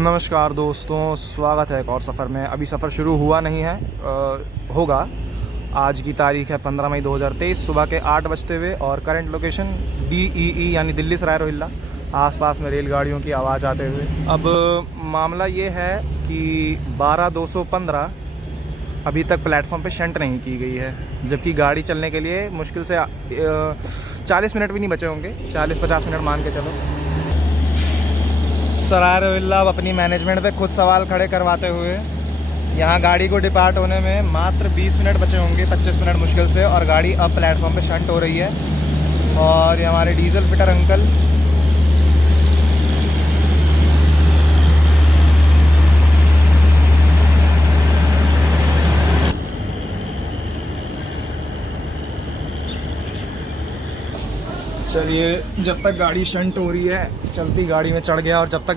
नमस्कार दोस्तों, स्वागत है एक और सफ़र में। अभी सफ़र शुरू हुआ नहीं है, होगा। आज की तारीख है 15 मई 2023, सुबह के 8 बजते हुए। और करंट लोकेशन DEE यानी दिल्ली सराय रोहिल्ला। आसपास में रेलगाड़ियों की आवाज़ आते हुए। अब मामला ये है कि 12-215 अभी तक प्लेटफॉर्म पे शंट नहीं की गई है, जबकि गाड़ी चलने के लिए मुश्किल से 40 मिनट भी नहीं बचे होंगे। 40-50 मिनट मान के चलो। सराय रोहिल्ला अब अपनी मैनेजमेंट पे खुद सवाल खड़े करवाते हुए यहाँ गाड़ी को डिपार्ट होने में मात्र 20 मिनट बचे होंगे, 25 मिनट मुश्किल से। और गाड़ी अब प्लेटफॉर्म पे शंट हो रही है। और ये हमारे डीजल फिटर अंकल चलिए, जब तक गाड़ी शंट हो रही है चलती गाड़ी में चढ़ गया। और जब तक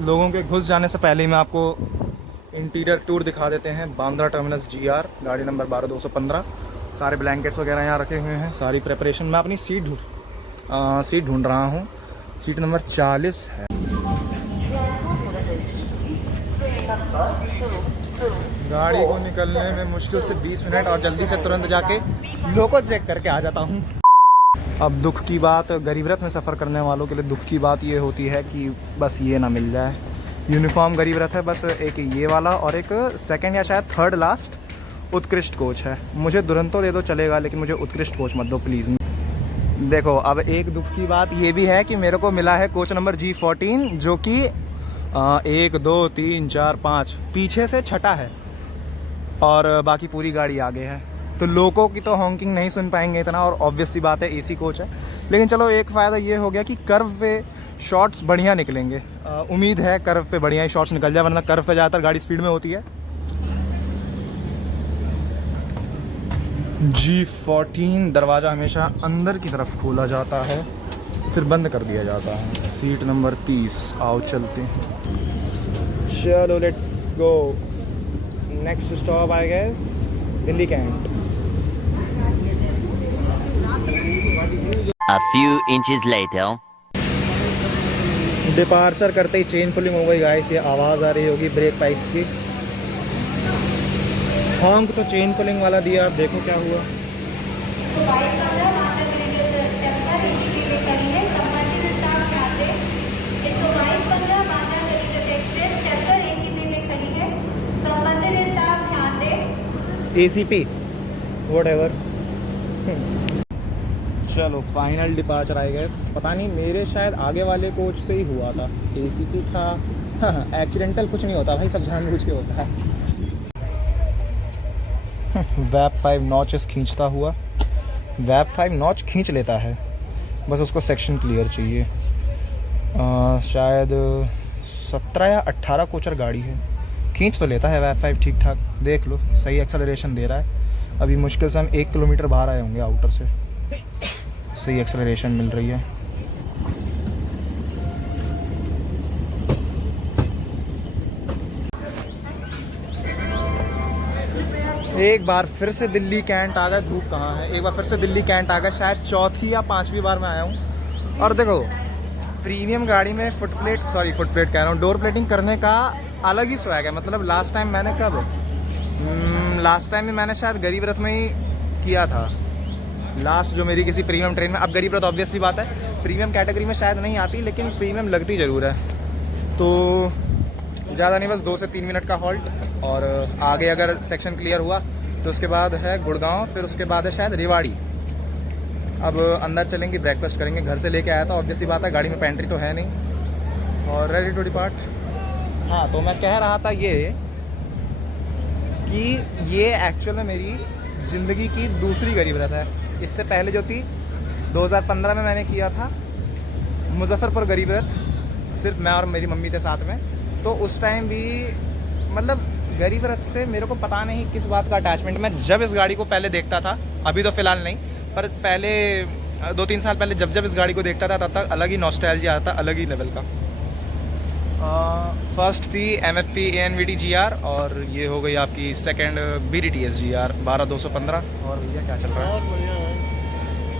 लोगों के घुस जाने से पहले ही मैं आपको इंटीरियर टूर दिखा देते हैं। बांद्रा टर्मिनस GR, गाड़ी नंबर 12-215। सारे ब्लैंकेट्स वगैरह यहाँ रखे हुए हैं, सारी प्रेपरेशन। मैं अपनी सीट ढूंढ रहा हूँ। सीट नंबर 40 है। गाड़ी को निकलने में मुश्किल से 20 मिनट, और जल्दी से तुरंत जाके लोको चेक करके आ जाता हूँ। अब दुख की बात, गरीब रथ में सफ़र करने वालों के लिए दुख की बात ये होती है कि बस ये ना मिल जाए। यूनिफॉर्म गरीब रथ है, बस एक ये वाला और एक सेकंड या शायद थर्ड लास्ट उत्कृष्ट कोच है। मुझे दुरंतो दे दो चलेगा, लेकिन मुझे उत्कृष्ट कोच मत दो प्लीज़। देखो, अब एक दुख की बात ये भी है कि मेरे को मिला है कोच नंबर G14, जो कि 1 2 3 4 5 पीछे से छठा है, और बाकी पूरी गाड़ी आगे है। तो लोगों की तो हॉन्किंग नहीं सुन पाएंगे इतना, और ऑब्वियस सी बात है AC कोच है। लेकिन चलो, एक फ़ायदा ये हो गया कि कर्व पे शॉट्स बढ़िया निकलेंगे। उम्मीद है कर्व पे बढ़िया ही शॉट्स निकल जाए, वरना कर्व पे ज़्यादातर गाड़ी स्पीड में होती है। G14 दरवाज़ा हमेशा अंदर की तरफ खोला जाता है, फिर बंद कर दिया जाता है। सीट नंबर 30, आओ चलते हैं। चलो, let's go. Next stop I guess Delhi cantt. A few inches later. Departure करते ही चेन पुलिंग हो गई गाइस। ये आवाज़ आ रही होगी ब्रेक पाइप्स की। हॉन्क तो चेन पुलिंग वाला दिया, आप देखो क्या हुआ। ACP whatever. चलो, फाइनल डिपार्चर आई गैस। पता नहीं, मेरे शायद आगे वाले कोच से ही हुआ था। ACP था। हाँ, एक्सीडेंटल कुछ नहीं होता भाई, सब जानबूझ के होता है। वैप 5 नॉचेस खींचता हुआ। वैप 5 नॉच खींच लेता है, बस उसको सेक्शन क्लियर चाहिए। शायद 17 या 18 कोचर गाड़ी है, खींच तो लेता है वैप 5 ठीक ठाक। देख लो, सही एक्सेलरेशन दे रहा है। अभी मुश्किल से हम 1 किलोमीटर बाहर आए होंगे आउटर से। सही एक्सेलरेशन मिल रही है। एक बार फिर से दिल्ली कैंट आ गए। धूप कहाँ है। एक बार फिर से दिल्ली कैंट आ गए, शायद चौथी या 5वीं बार मैं आया हूँ। और देखो, प्रीमियम गाड़ी में फुट प्लेट कह रहा हूँ, डोर प्लेटिंग करने का अलग ही स्वैग है। मतलब लास्ट टाइम भी मैंने शायद गरीब रथ में ही किया था लास्ट, जो मेरी किसी प्रीमियम ट्रेन में। अब गरीब रथ ऑब्वियसली बात है प्रीमियम कैटेगरी में शायद नहीं आती, लेकिन प्रीमियम लगती ज़रूर है। तो ज़्यादा नहीं, बस 2 से 3 मिनट का हॉल्ट। और आगे अगर सेक्शन क्लियर हुआ तो उसके बाद है गुड़गांव, फिर उसके बाद है शायद रेवाड़ी। अब अंदर चलेंगे, ब्रेकफास्ट करेंगे। घर से लेके आया था, ऑब्वियसली बात है, गाड़ी में पेंट्री तो है नहीं। और रेडी टू डिपार्ट। हाँ, तो मैं कह रहा था ये कि ये एक्चुअल में मेरी ज़िंदगी की दूसरी गरीब रथ है। इससे पहले जो थी 2015 में मैंने किया था मुजफ्फरपुर गरीब रथ, सिर्फ मैं और मेरी मम्मी थे साथ में। तो उस टाइम भी मतलब गरीब रथ से मेरे को पता नहीं किस बात का अटैचमेंट। मैं जब इस गाड़ी को पहले देखता था, अभी तो फ़िलहाल नहीं, पर पहले 2-3 साल पहले जब इस गाड़ी को देखता था, तब तक अलग ही नॉस्टैल्जिया आता, अलग ही लेवल का। फर्स्ट थी MFP ANVT GR, और ये हो गई आपकी सेकंड BDTS GR 12-215। और भैया क्या चल रहा है?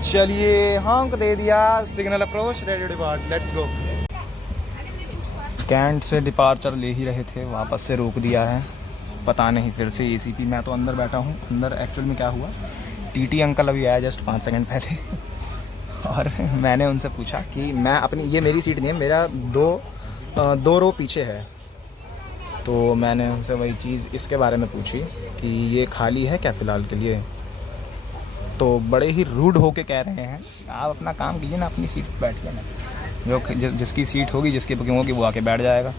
चलिए, हॉन्क दे दिया, signal approach, ready to depart, let's go. Cantt से डिपार्चर ले ही रहे थे, वापस से रोक दिया है, पता नहीं फिर से एसीपी। मैं तो अंदर बैठा हूँ। अंदर एक्चुअल में क्या हुआ, टीटी अंकल अभी आया जस्ट 5 सेकंड पहले और मैंने उनसे पूछा कि मैं अपनी, ये मेरी सीट नहीं है, मेरा दो रो पीछे है, तो मैंने उनसे वही चीज़ इसके बारे में पूछी कि ये खाली है क्या फ़िलहाल के लिए। तो बड़े ही रूड होके कह रहे हैं आप अपना काम कीजिए ना, अपनी सीट पर बैठिए ना, जो जिसकी सीट होगी, जिसकी बुकिंग होगी, वो आके बैठ जाएगा।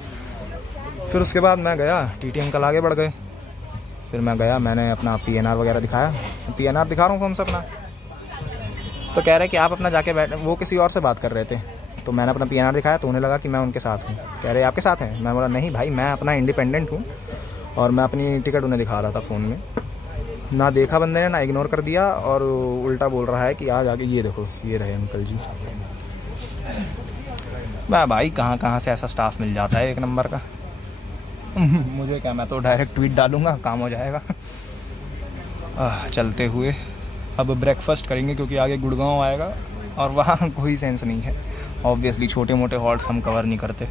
फिर उसके बाद मैं गया, टीटी अंकल आगे बढ़ गए, फिर मैं गया, मैंने अपना पीएनआर वगैरह दिखाया। पीएनआर दिखा रहा हूँ कौन सा अपना, तो कह रहे कि आप अपना जाके बैठ, वो किसी और से बात कर रहे थे, तो मैंने अपना पीएनआर दिखाया तो उन्हें लगा कि मैं उनके साथ हूँ। कह रहे आपके साथ हैं? मैं बोला नहीं भाई, मैं अपना इंडिपेंडेंट हूँ, और मैं अपनी टिकट उन्हें दिखा रहा था फ़ोन में। ना देखा बंदे ने, ना इग्नोर कर दिया, और उल्टा बोल रहा है कि आज आगे ये देखो, ये रहे अंकल जी। भाई कहाँ से ऐसा स्टाफ मिल जाता है एक नंबर का। मुझे क्या, मैं तो डायरेक्ट ट्वीट डालूँगा, काम हो जाएगा। चलते हुए अब ब्रेकफास्ट करेंगे, क्योंकि आगे गुड़गांव आएगा और वहाँ कोई सेंस नहीं है। ऑब्वियसली छोटे मोटे हॉल्ट्स हम कवर नहीं करते।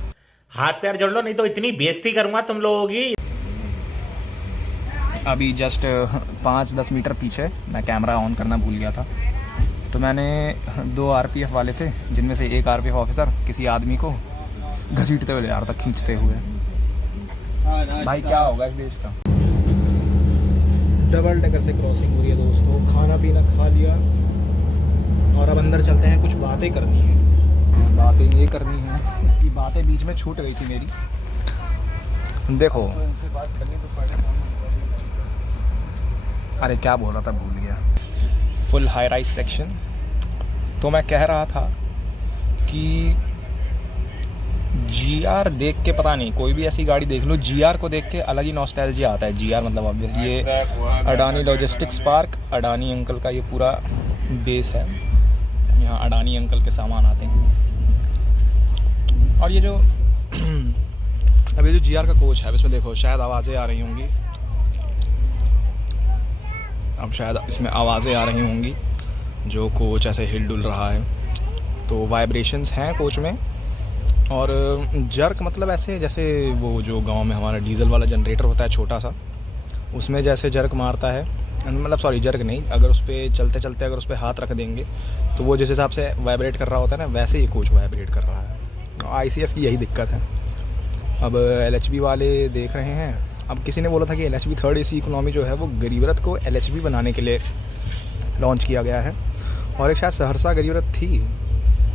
हाथ पैर जोड़ लो, नहीं तो इतनी बेइज्जती करूँगा तुम लोगों की। अभी जस्ट 5-10 मीटर पीछे मैं कैमरा ऑन करना भूल गया था, तो मैंने 2 आरपीएफ वाले थे, जिनमें से एक आरपीएफ ऑफिसर किसी आदमी को घसीटते हुए ले आ रहा था, खींचते हुए। भाई क्या होगा इस देश का। डबल डेकर से क्रॉसिंग हो रही है दोस्तों, खाना पीना खा लिया और अब अंदर चलते हैं, कुछ बातें करनी है। बातें ये करनी है कि बातें बीच में छूट गई थी मेरी। देखो, अरे क्या बोल रहा था, भूल गया। Full high rise section. तो मैं कह रहा था कि जीआर देख के, पता नहीं कोई भी ऐसी गाड़ी देख लो, जीआर को देख के अलग ही नॉस्टैल्जिया आता है। जीआर मतलब ऑब्वियसली ये Adani logistics park, Adani uncle का ये पूरा बेस है, यहाँ अडानी अंकल के सामान आते हैं। और ये जो अभी जो जीआर का कोच है, इसमें देखो शायद आवाज़ें आ रही होंगी, अब शायद इसमें आवाज़ें आ रही होंगी, जो कोच ऐसे हिल डुल रहा है, तो वाइब्रेशंस हैं कोच में। और जर्क मतलब ऐसे जैसे वो जो गांव में हमारा डीजल वाला जनरेटर होता है छोटा सा, उसमें जैसे जर्क मारता है, मतलब सॉरी जर्क नहीं, अगर उस पर चलते चलते अगर उस पर हाथ रख देंगे तो वो जिस हिसाब से वाइब्रेट कर रहा होता है ना, वैसे ही कोच वाइब्रेट कर रहा है। आईसीएफ की यही दिक्कत है। अब एलएचबी वाले देख रहे हैं, अब किसी ने बोला था कि एलएचबी थर्ड एसी इकोनॉमी जो है वो गरीब रथ को एलएचबी बनाने के लिए लॉन्च किया गया है, और एक शायद सहरसा गरीब रथ थी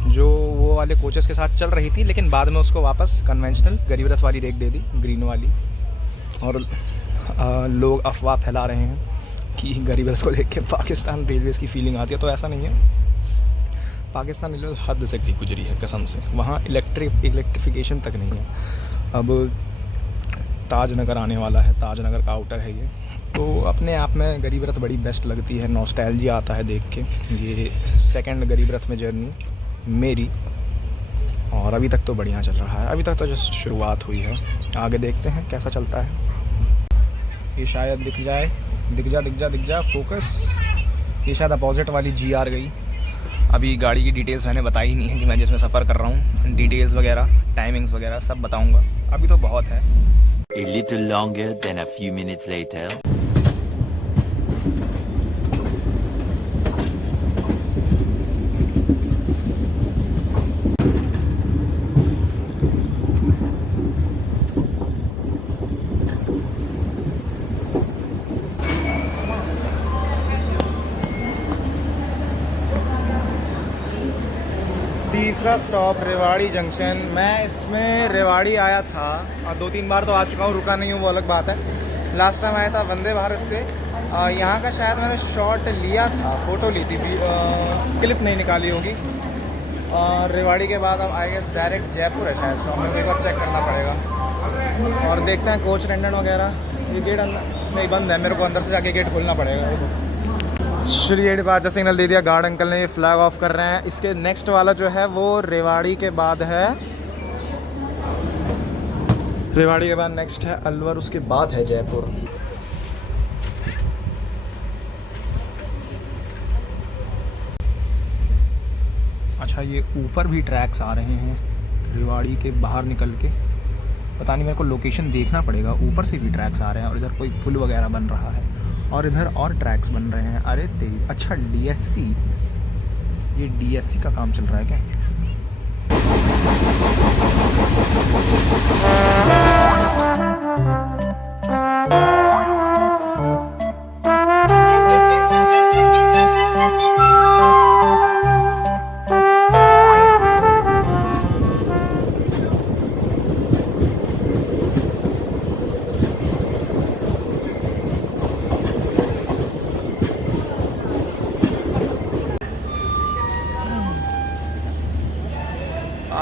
जो वो वाले कोचेस के साथ चल रही थी, लेकिन बाद में उसको वापस कन्वेंशनल गरीब रथ वाली रेक दे दी, ग्रीन वाली। और लोग अफवाह फैला रहे हैं कि गरीब रथ को देख के पाकिस्तान रेलवेज़ की फीलिंग आती है, तो ऐसा नहीं है। पाकिस्तान रेलवे हद से कहीं गुजरी है कसम से, वहाँ इलेक्ट्रिफिकेशन तक नहीं है। अब ताजनगर आने वाला है, ताजनगर का आउटर है ये, तो अपने आप में गरीब रथ बड़ी बेस्ट लगती है, नॉस्टैल्जिया आता है देख के। ये सेकंड गरीब रथ में जर्नी मेरी, और अभी तक तो बढ़िया चल रहा है, अभी तक तो जस्ट शुरुआत हुई है, आगे देखते हैं कैसा चलता है। ये शायद दिख जा फोकस, ये शायद अपोजिट वाली जीआर गई। अभी गाड़ी की डिटेल्स मैंने बताई नहीं है कि मैं जिसमें सफ़र कर रहा हूँ, डिटेल्स वगैरह टाइमिंग्स वगैरह सब बताऊँगा, अभी तो बहुत है। A little longer than a few minutes later. तीसरा स्टॉप रेवाड़ी जंक्शन। मैं इसमें रेवाड़ी आया था और 2-3 बार तो आ चुका हूँ, रुका नहीं हूँ वो अलग बात है। लास्ट टाइम आया था वंदे भारत से, यहाँ का शायद मैंने शॉट लिया था, फ़ोटो ली थी, क्लिप नहीं निकाली होगी। और रेवाड़ी के बाद अब आई गेस डायरेक्ट जयपुर है शायद, सो हमें एक बार चेक करना पड़ेगा। और देखते हैं कोच अटेंडेंट वगैरह। ये गेट अंदर नहीं, बंद है, मेरे को अंदर से जाके गेट खोलना पड़ेगा। चलिए डिपार्चर सिग्नल दे दिया, गार्ड अंकल ने, ये फ्लैग ऑफ कर रहे हैं। इसके नेक्स्ट वाला जो है वो रेवाड़ी के बाद है, रेवाड़ी के बाद नेक्स्ट है अलवर, उसके बाद है जयपुर। अच्छा, ये ऊपर भी ट्रैक्स आ रहे हैं रेवाड़ी के बाहर निकल के, पता नहीं, मेरे को लोकेशन देखना पड़ेगा। ऊपर से भी ट्रैक्स आ रहे हैं और इधर कोई पुल वगैरह बन रहा है और इधर और ट्रैक्स बन रहे हैं। अरे तेरी, अच्छा DFC, ये DFC का काम चल रहा है क्या?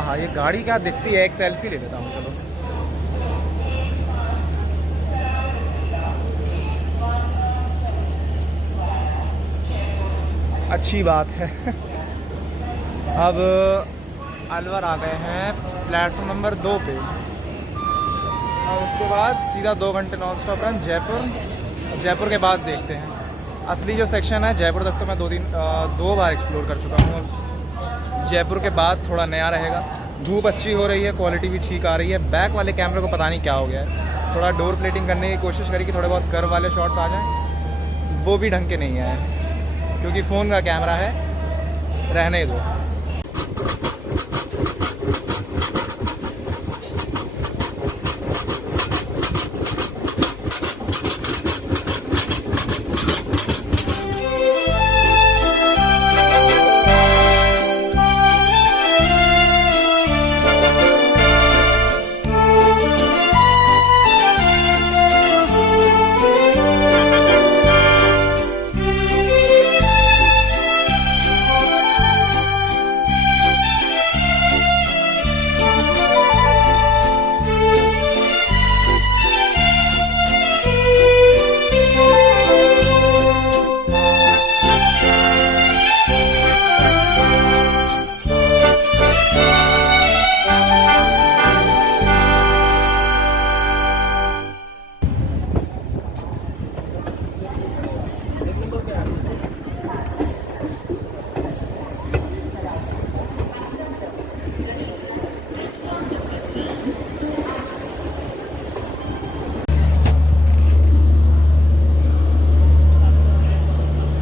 हाँ, ये गाड़ी क्या दिखती है, एक सेल्फी ले लेता हूँ चलो। अच्छी बात है। अब अलवर आ गए हैं प्लेटफॉर्म नंबर 2 पे और उसके बाद सीधा 2 घंटे non stop run Jaipur. Jaipur के बाद देखते हैं असली जो सेक्शन है। जयपुर तक तो मैं 2 बार एक्सप्लोर कर चुका हूँ। जयपुर के बाद थोड़ा नया रहेगा। धूप अच्छी हो रही है, क्वालिटी भी ठीक आ रही है। बैक वाले कैमरे को पता नहीं क्या हो गया है, थोड़ा डोर प्लेटिंग करने की कोशिश करी कि थोड़े बहुत कर्व वाले शॉट्स आ जाएं, वो भी ढंग के नहीं आए क्योंकि फ़ोन का कैमरा है, रहने दो।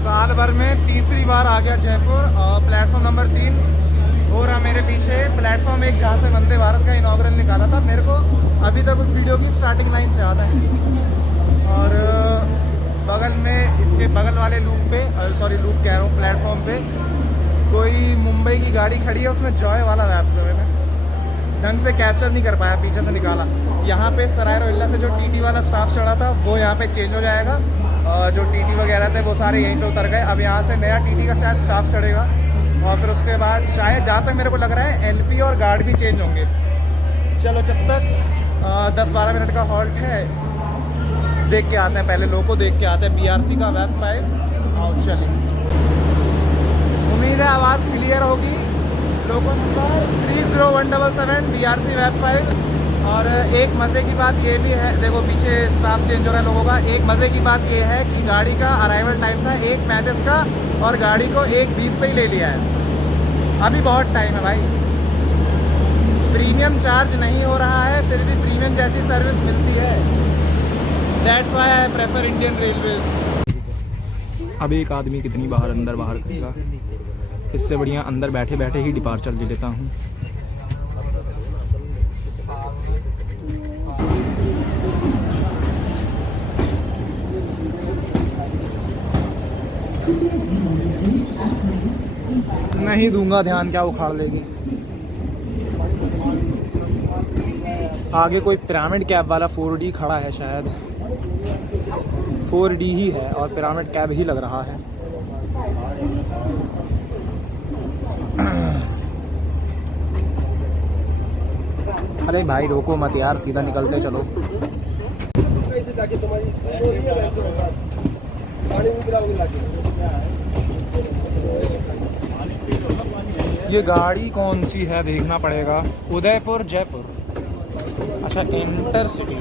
साल भर में तीसरी बार आ गया जयपुर। प्लेटफॉर्म नंबर 3 हो रहा मेरे पीछे। प्लेटफॉर्म 1 जहाँ से वंदे भारत का इनॉग्रल निकाला था, मेरे को अभी तक उस वीडियो की स्टार्टिंग लाइन से आता है। और बगल में, इसके बगल वाले लूप पे, सॉरी लूप कह रहा हूँ, प्लेटफॉर्म पे कोई मुंबई की गाड़ी खड़ी है, उसमें जॉय वाला वैप्स है। मैंने ढंग से कैप्चर नहीं कर पाया, पीछे से निकाला। यहाँ पे सराय रोहिल्ला से जो TT वाला स्टाफ चढ़ा था वो यहाँ पे चेंज हो जाएगा। जो TT वगैरह थे वो सारे यहीं पे उतर गए। अब यहाँ से नया TT का शायद स्टाफ चढ़ेगा और फिर उसके बाद शायद, जहाँ तक मेरे को लग रहा है, LP और गार्ड भी चेंज होंगे। चलो, जब तक 10-12 मिनट का हॉल्ट है, देख के आते हैं, पहले लोगों देख के आते हैं BRC का वेब 5। और चलिए, उम्मीद है आवाज़ क्लियर होगी। लोगो नंबर 30177 BRC वेब 5। और एक मज़े की बात ये भी है, देखो पीछे स्टाफ चेंज हो रहा है लोगों का। एक मज़े की बात ये है कि गाड़ी का अराइवल टाइम था 1:35 का और गाड़ी को 1:20 पे ही ले लिया है। अभी बहुत टाइम है भाई। प्रीमियम चार्ज नहीं हो रहा है, फिर भी प्रीमियम जैसी सर्विस मिलती है। That's why I prefer Indian railways. अब एक आदमी कितनी बाहर अंदर बाहर करेगा, इससे बढ़िया अंदर बैठे बैठे ही डिपार्चर ले लेता हूँ। नहीं दूंगा ध्यान, क्या उखाड़ लेगी। आगे कोई पिरामिड कैब वाला 4D खड़ा है, शायद 4D ही है और पिरामिड कैब ही लग रहा है। अरे भाई रोको मत यार, सीधा निकलते चलो। ये गाड़ी कौन सी है देखना पड़ेगा। उदयपुर जयपुर, अच्छा इंटरसिटी।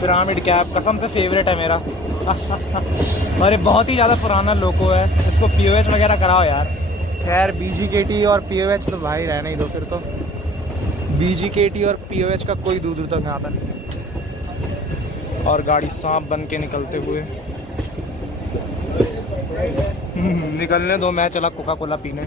पिरामिड कैब कसम से फेवरेट है मेरा। और ये बहुत ही ज़्यादा पुराना लोको है, इसको POH वगैरह कराओ यार। खैर BGKT और POH तो भाई रहने ही दो फिर तो। BGKT और POH का कोई दूर दूर तक आता नहीं है। और गाड़ी सांप बन के निकलते हुए निकलने दो, मैं चला कोका कोला पीने।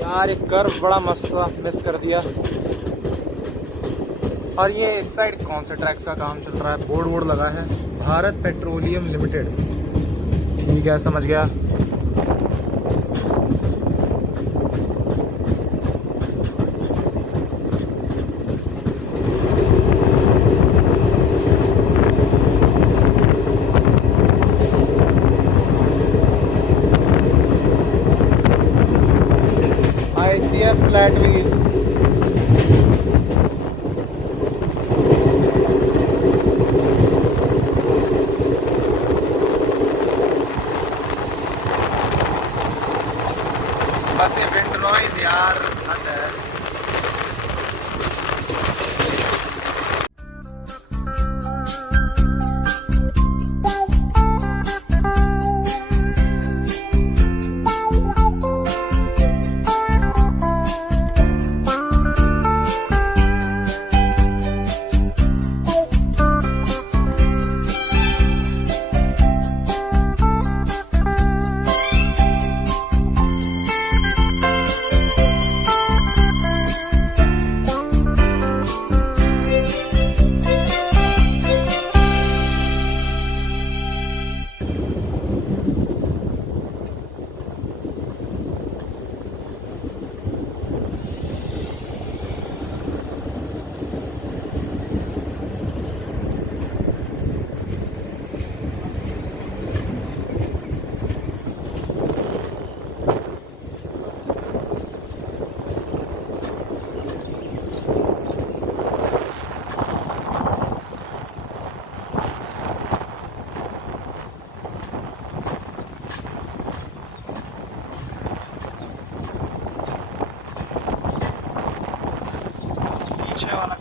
यार एक कर्व बड़ा मस्त था, मिस कर दिया। और ये इस साइड कौन से ट्रैक्स का काम चल रहा है? बोर्ड वोर्ड लगा है, भारत पेट्रोलियम लिमिटेड। ठीक है, समझ गया। ICF flat wheel. बस ये विंड नॉइज यार हद है। पीछे वाला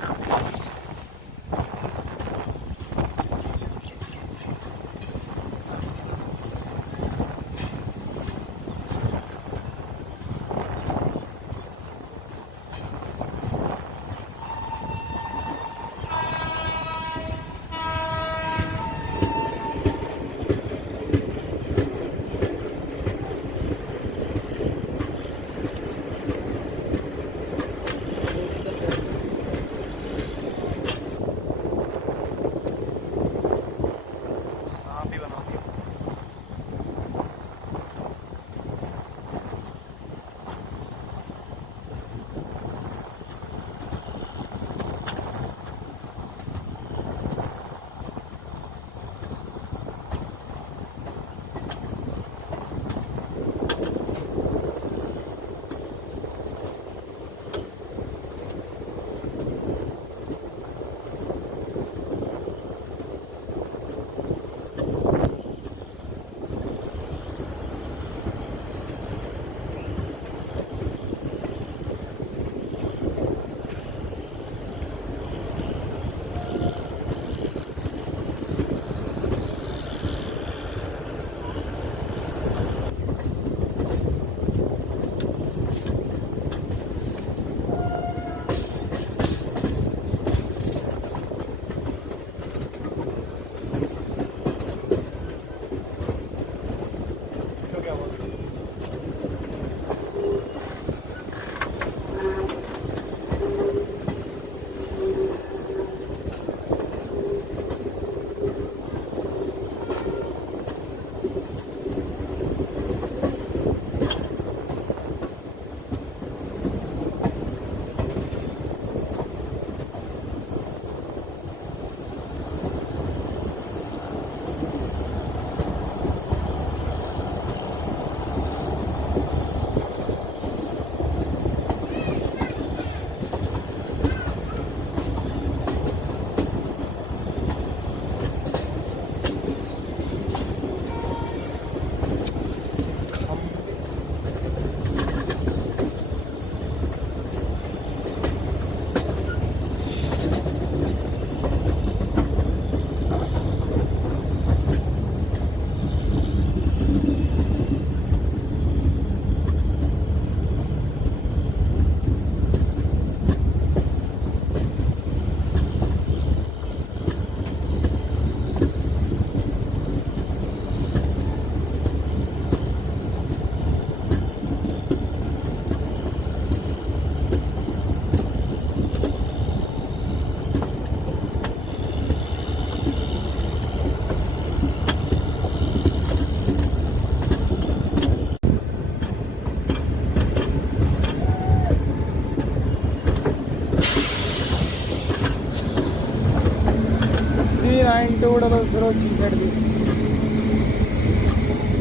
9200 GZB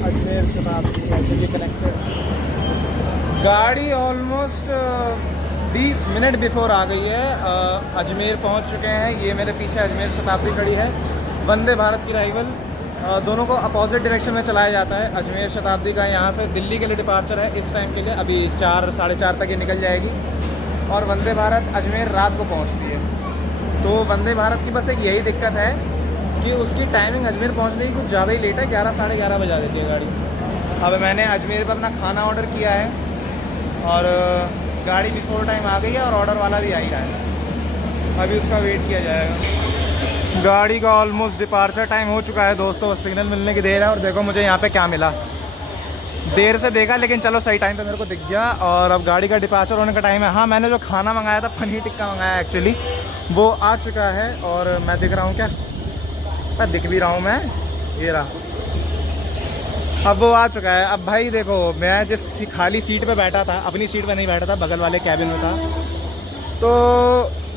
अजमेर शताब्दी एचडी कनेक्टेड। गाड़ी ऑलमोस्ट 20 मिनट बिफोर आ गई है। अजमेर पहुंच चुके हैं। ये मेरे पीछे अजमेर शताब्दी खड़ी है, वंदे भारत की राइवल। दोनों को अपोजिट डायरेक्शन में चलाया जाता है। अजमेर शताब्दी का यहाँ से दिल्ली के लिए डिपार्चर है इस टाइम के लिए, अभी 4 साढ़े 4 तक ये निकल जाएगी। और वंदे भारत अजमेर रात को पहुँचती है। तो वंदे भारत की बस एक यही दिक्कत है कि उसकी टाइमिंग अजमेर पहुँचने की कुछ ज़्यादा ही लेट है, 11 साढ़े 11 बजा देती है गाड़ी। अब मैंने अजमेर पर अपना खाना ऑर्डर किया है और गाड़ी बिफोर टाइम आ गई है और ऑर्डर वाला भी आ ही रहा है। अभी उसका वेट किया जाएगा। गाड़ी का ऑलमोस्ट डिपार्चर टाइम हो चुका है दोस्तों, बस सिग्नल मिलने की देर है। और देखो मुझे यहाँ पे क्या मिला, देर से देखा लेकिन चलो सही टाइम पे मेरे को दिख गया। और अब गाड़ी का डिपार्चर होने का टाइम है। हाँ, मैंने जो खाना मंगाया था, पनीर टिक्का मंगाया एक्चुअली, वो आ चुका है। और मैं दिख रहा हूँ क्या? मैं दिख भी रहा हूँ, मैं ये रहा, अब वो आ चुका है। अब भाई देखो, मैं जिस खाली सीट पे बैठा था, अपनी सीट पे नहीं बैठा था, बगल वाले कैबिन में था, तो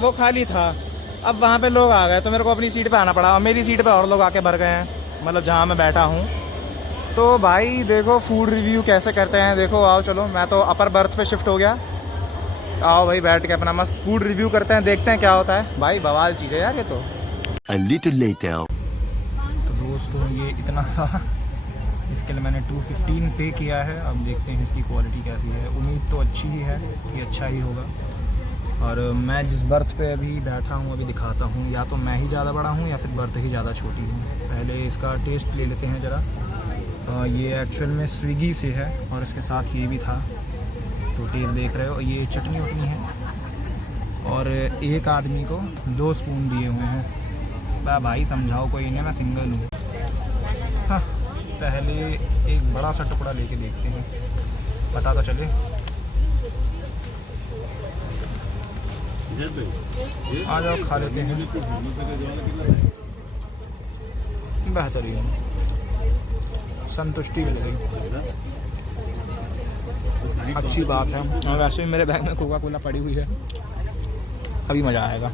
वो खाली था। अब वहाँ पे लोग आ गए तो मेरे को अपनी सीट पे आना पड़ा और मेरी सीट पे और लोग आके भर गए हैं, मतलब जहाँ मैं बैठा हूँ। तो भाई देखो फूड रिव्यू कैसे करते हैं, देखो आओ चलो। मैं तो अपर बर्थ पे शिफ्ट हो गया। आओ भाई बैठ के अपना मस्त फूड रिव्यू करते हैं, देखते हैं क्या होता है। भाई बवाल चीज़ है यार ये तो। A little later. तो दोस्तों ये इतना सा, इसके लिए मैंने 215 पे किया है। अब देखते हैं इसकी क्वालिटी कैसी है। उम्मीद तो अच्छी ही है कि अच्छा ही होगा। और मैं जिस बर्थ पे अभी बैठा हूँ अभी दिखाता हूँ, या तो मैं ही ज़्यादा बड़ा हूँ या फिर बर्थ ही ज़्यादा छोटी हूँ। पहले इसका टेस्ट ले लेते हैं ज़रा। ये एक्चुअल में स्विगी से है और इसके साथ ये भी था, तो टेस्ट देख रहे हो। ये चटनी वटनी है और एक आदमी को 2 स्पून दिए हुए हैं। भाई समझाओ कोई नहीं, मैं सिंगल हूँ। हाँ, पहले एक बड़ा सा टुकड़ा लेके देखते हैं, पता तो चले। आ जाओ खा लेते हैं। बेहतरीन, संतुष्टि मिल गई, अच्छी बात है। और वैसे भी मेरे बैग में कोका कोला पड़ी हुई है, अभी मज़ा आएगा।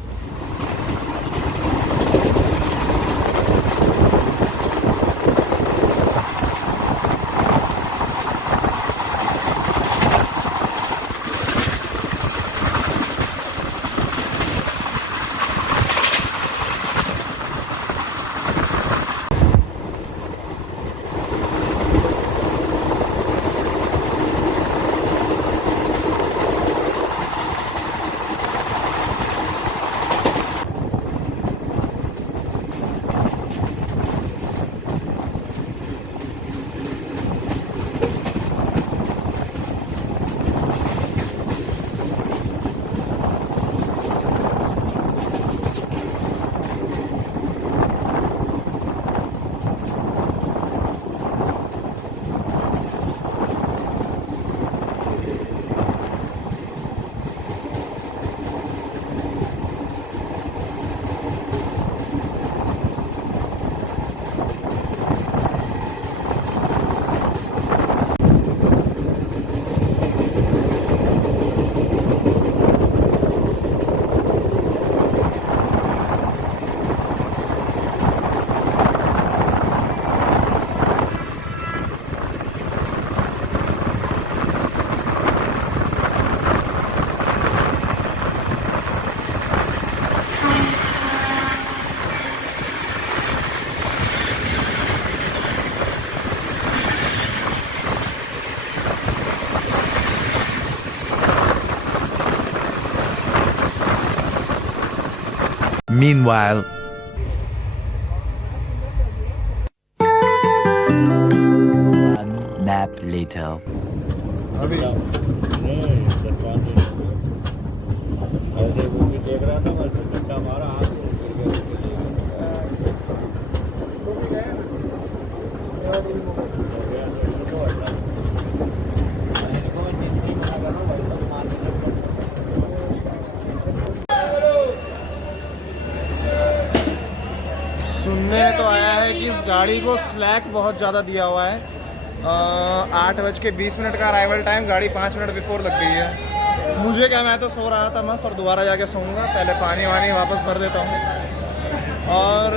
Meanwhile. One nap later. सुनने में तो आया है कि इस गाड़ी को स्लैक बहुत ज़्यादा दिया हुआ है। 8:20 का अराइवल टाइम, गाड़ी 5 मिनट बिफोर लग गई है। मुझे क्या, मैं तो सो रहा था मस्त, और दोबारा जाके सोऊंगा। पहले पानी वानी वापस भर देता हूँ। और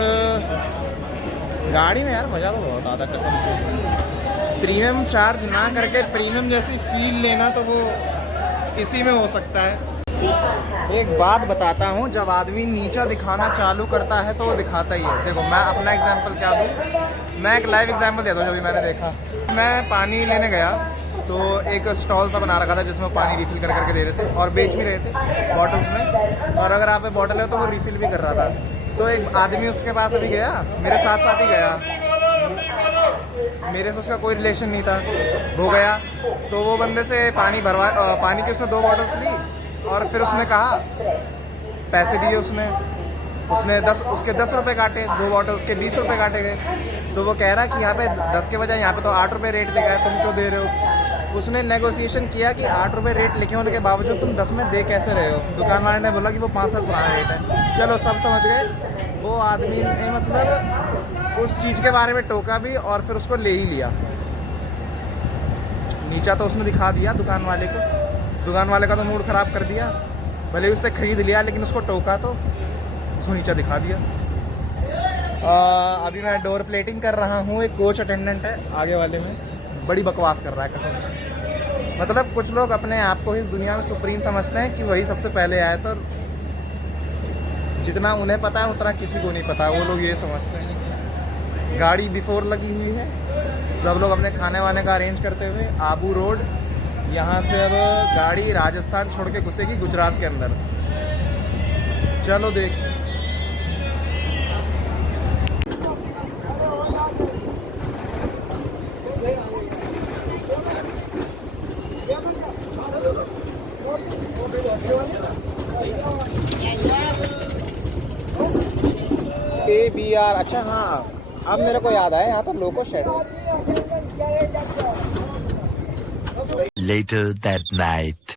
गाड़ी में यार मज़ा तो बहुत आता कसम से। प्रीमियम चार्ज ना करके प्रीमियम जैसी फील लेना तो वो इसी में हो सकता है। एक बात बताता हूँ, जब आदमी नीचा दिखाना चालू करता है तो वो दिखाता ही है। देखो मैं अपना एग्जांपल क्या दूँ, मैं एक लाइव एग्जांपल देता हूँ। जो भी मैंने देखा, मैं पानी लेने गया तो एक स्टॉल सा बना रखा था जिसमें पानी रिफ़िल कर करके दे रहे थे और बेच भी रहे थे बॉटल्स में, और अगर आप में बॉटल है तो वो रिफ़िल भी कर रहा था। तो एक आदमी उसके पास अभी गया, मेरे साथ साथ ही गया, मेरे से उसका कोई रिलेशन नहीं था, वो गया तो वो बंदे से पानी की उसने 2 बॉटल्स ली और फिर उसने कहा, पैसे दिए उसने उसके 10 रुपये काटे, 2 बॉटल्स के 20 रुपये काटे गए। तो वो कह रहा कि यहाँ पे 10 के बजाय यहाँ पे तो 8 रुपये रेट लिखा है, तुम क्यों दे रहे हो। उसने नेगोशिएशन किया कि 8 रुपये रेट लिखे होने के बावजूद तुम 10 में दे कैसे रहे हो। दुकान वाले ने बोला कि वो 5 साल पुराना रेट है। चलो सब समझ गए। वो आदमी ने मतलब उस चीज़ के बारे में टोका भी और फिर उसको ले ही लिया। नीचा तो उसने दिखा दिया दुकान वाले को, दुकान वाले का तो मूड ख़राब कर दिया। भले उससे ख़रीद लिया लेकिन उसको टोका तो उसको नीचा दिखा दिया। अभी मैं डोर प्लेटिंग कर रहा हूँ। एक कोच अटेंडेंट है आगे वाले में, बड़ी बकवास कर रहा है कसम से। मतलब कुछ लोग अपने आप को इस दुनिया में सुप्रीम समझते हैं कि वही सबसे पहले आए, तो जितना उन्हें पता है उतना किसी को नहीं पता। वो लोग ये समझते हैं गाड़ी बिफोर लगी हुई है, सब लोग अपने खाने वाने का अरेंज करते हुए आबू रोड, यहाँ से अब गाड़ी राजस्थान छोड़ के घुसेगी गुजरात के अंदर। चलो देख। ABR, अच्छा हाँ अब मेरे को याद आया, यहाँ तो लोको शेड है। Later that night.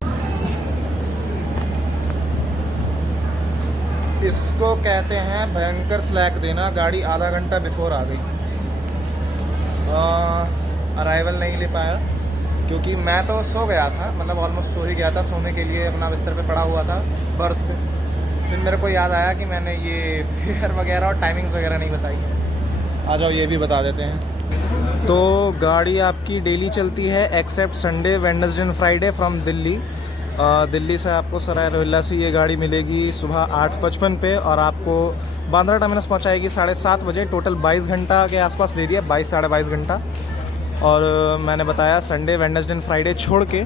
इसको कहते हैं भयंकर स्लैक देना। गाड़ी आधा घंटा बिफोर आ गई। अराइवल नहीं ले पाया क्योंकि मैं तो सो गया था, मतलब ऑलमोस्ट सो ही गया था। सोने के लिए अपना बिस्तर पे पड़ा हुआ था बर्थ पे। फिर मेरे को याद आया कि मैंने ये फेयर वगैरह और टाइमिंग्स वगैरह नहीं बताई। आ जाओ ये भी बता देते हैं। तो गाड़ी आपकी डेली चलती है except Sunday, Wednesday and Friday from Delhi. Delhi से आपको सराय रोहिल्ला से ये गाड़ी मिलेगी सुबह 8:55 पे और आपको बांद्रा टर्मिनस पहुंचाएगी 7:30 बजे। टोटल 22 घंटा के आसपास ले रही है, 22 साढ़े 22 घंटा। और मैंने बताया संडे, वेडनेसडे एंड फ्राइडे छोड़ के।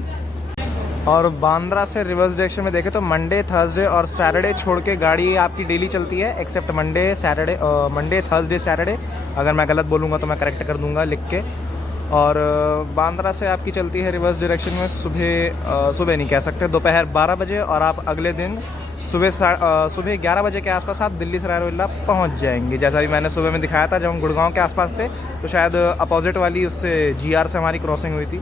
और बांद्रा से रिवर्स डायरेक्शन में देखें तो मंडे, थर्सडे और सैटरडे छोड़ के गाड़ी आपकी डेली चलती है एक्सेप्ट मंडे, थर्सडे, सैटरडे। अगर मैं गलत बोलूँगा तो मैं करेक्ट कर दूँगा लिख के। और बांद्रा से आपकी चलती है रिवर्स डायरेक्शन में सुबह नहीं कह सकते, दोपहर 12 बजे। और आप अगले दिन सुबह 11 बजे के आसपास आप दिल्ली सराय रोहिल्ला पहुँच जाएंगे। जैसा भी मैंने सुबह में दिखाया था, जब हम गुड़गांव के आसपास थे तो शायद अपोजिट वाली उससे GR से हमारी क्रॉसिंग हुई थी।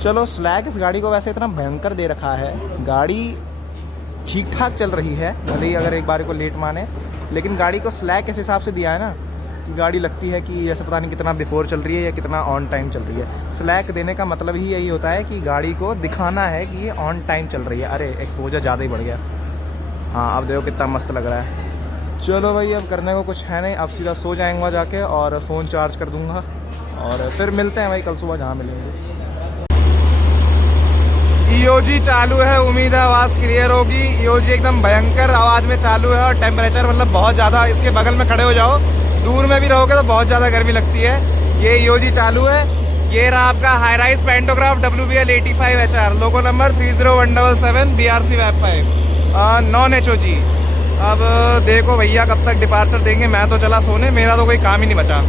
चलो स्लैग इस गाड़ी को वैसे इतना भयंकर दे रखा है, गाड़ी ठीक ठाक चल रही है भले ही अगर एक बार को लेट माने, लेकिन गाड़ी को स्लैग इस हिसाब से दिया है ना कि गाड़ी लगती है कि जैसे पता नहीं कितना बिफोर चल रही है या कितना ऑन टाइम चल रही है। स्लैग देने का मतलब ही यही होता है कि गाड़ी को दिखाना है कि ये ऑन टाइम चल रही है। अरे एक्सपोजर ज़्यादा ही बढ़ गया। हाँ अब देखो कितना मस्त लग रहा है। चलो भाई अब करने को कुछ है नहीं, अब सीधा सो जाएंगे जाके और फ़ोन चार्ज कर दूँगा और फिर मिलते हैं भाई कल सुबह जहाँ मिलेंगे। EOG चालू है, उम्मीद है आवाज़ क्लियर होगी। EOG एकदम भयंकर आवाज़ में चालू है और टेम्परेचर मतलब बहुत ज़्यादा। इसके बगल में खड़े हो जाओ, दूर में भी रहोगे तो बहुत ज़्यादा गर्मी लगती है। ये EOG चालू है। ये रहा आपका high rise pantograph WBL 85 HR, लोगो नंबर 30177 BRC वैप 5 नॉन HOG। अब देखो भैया कब तक डिपार्चर देंगे, मैं तो चला सोने, मेरा तो कोई काम ही नहीं बचा।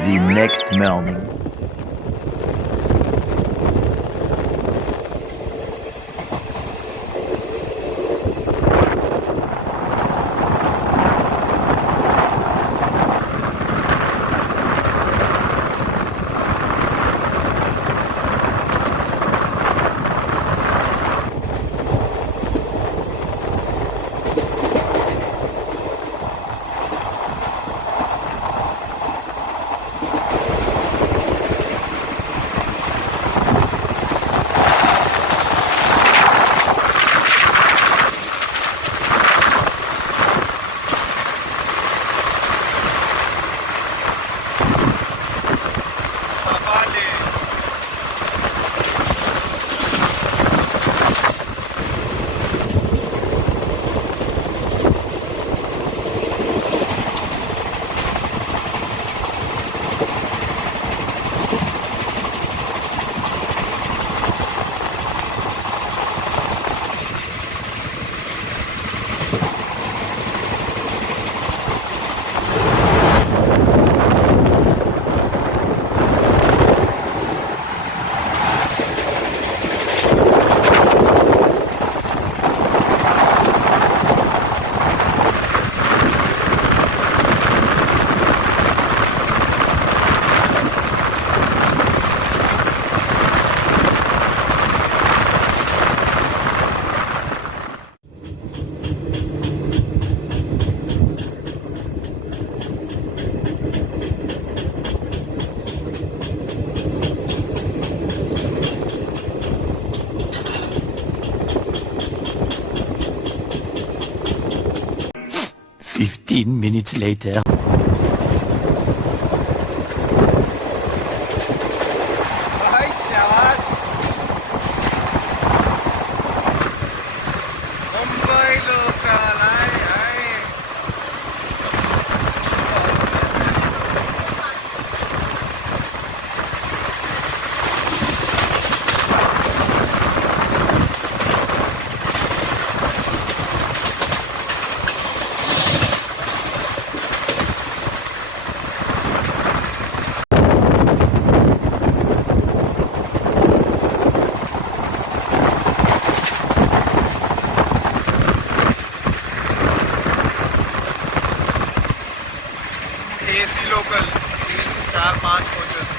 The next morning. 15 minutes later. भाई शाबाश। मुंबई लोकल आए आए। AC local 3-4-5 coaches.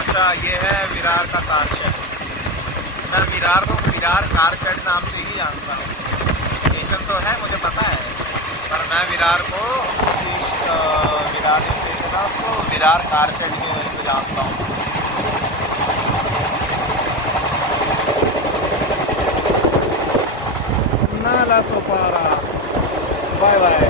अच्छा ये है विरार का कार शेड। मैं विरार को विरार कार शेड नाम से ही जानता हूँ। स्टेशन तो है मुझे पता है, पर मैं विरार को विरार जो स्टेशन है उसको विरार कार शेड की वजह से जानता हूँ। Nala Sopara bye bye.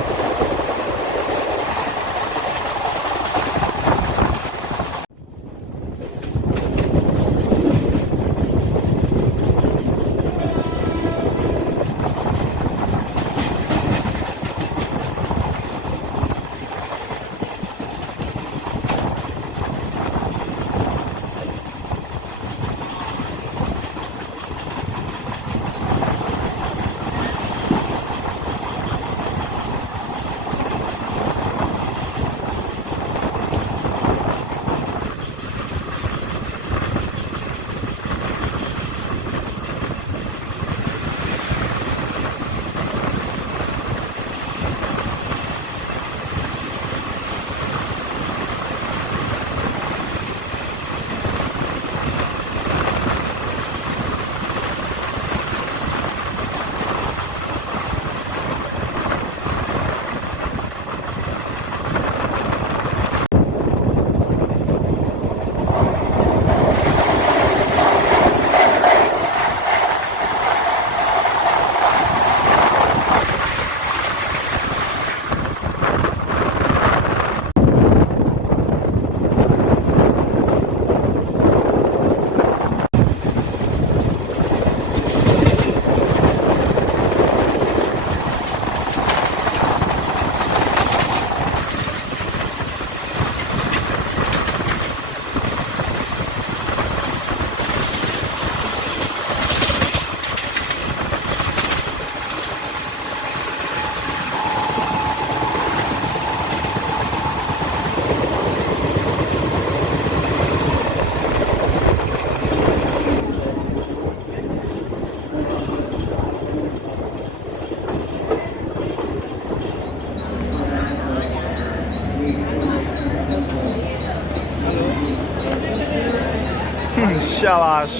शाबाश।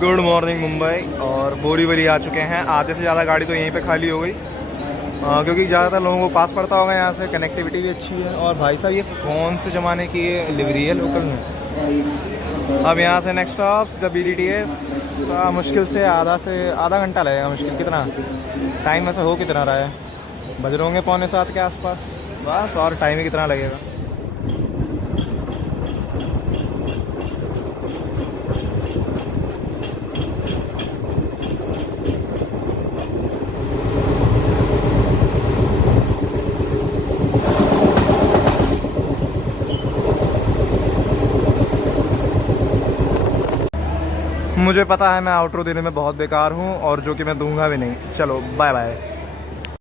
Good morning Mumbai. और बोरीवली आ चुके हैं। आधे से ज़्यादा गाड़ी तो यहीं पे खाली हो गई, क्योंकि ज़्यादातर लोगों को पास पड़ता होगा यहाँ से। कनेक्टिविटी भी अच्छी है। और भाई साहब ये कौन से ज़माने की ये लिवरी है लोकल में। अब यहाँ से नेक्स्ट स्टॉप द BTS। मुश्किल से आधा घंटा लगेगा। मुश्किल कितना टाइम वैसे हो कितना रहा है, बज रहे होंगे 6:45 के आसपास। बस और टाइम ही कितना लगेगा। मुझे पता है मैं आउटरो देने में बहुत बेकार हूँ, और जो कि मैं दूंगा भी नहीं। चलो बाय बाय।